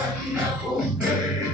máquina bombeira.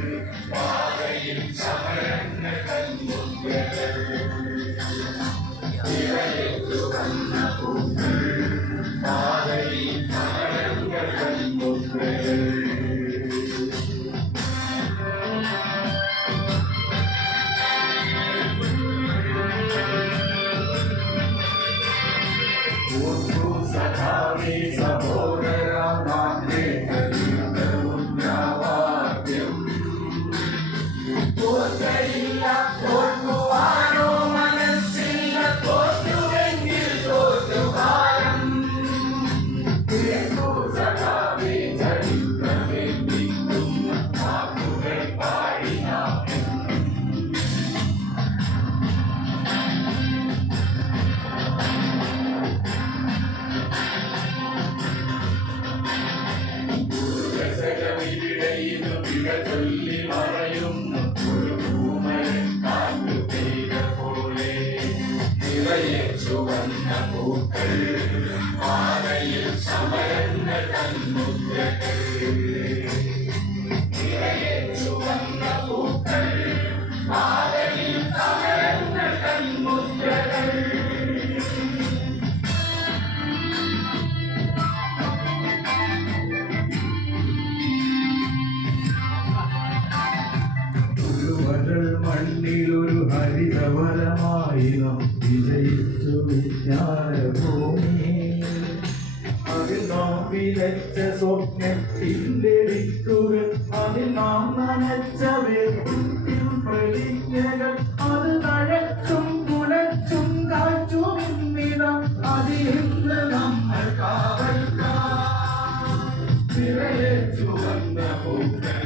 ചൊല്ലി മറയുന്നു ഒരു പൂമരൻ കാറ്റു പെയ്ത പോലെ. നിറയെ ചുവന്ന പൂക്കൾ പാതയിൽ സമരങ്ങൾ തന്മുദ്രകൾ നാം വിജയിച്ചു വിജ്ഞാനഭൂമി അതിൽ നാം വിലച്ച സ്വപ്നത്തിന്റെ വിത്തുകൾ അതിൽ നാം നനച്ച വേർപ്പുറ്റിൽ പ്രതിജ്ഞകൾ അത് തഴച്ചും കുലച്ചും കാച്ചും ഇന്നിതാ അതിലിന്ന് നമ്മൾ കാവൽക്കാർ. നിറയെ ചുവന്ന പൂക്കൾ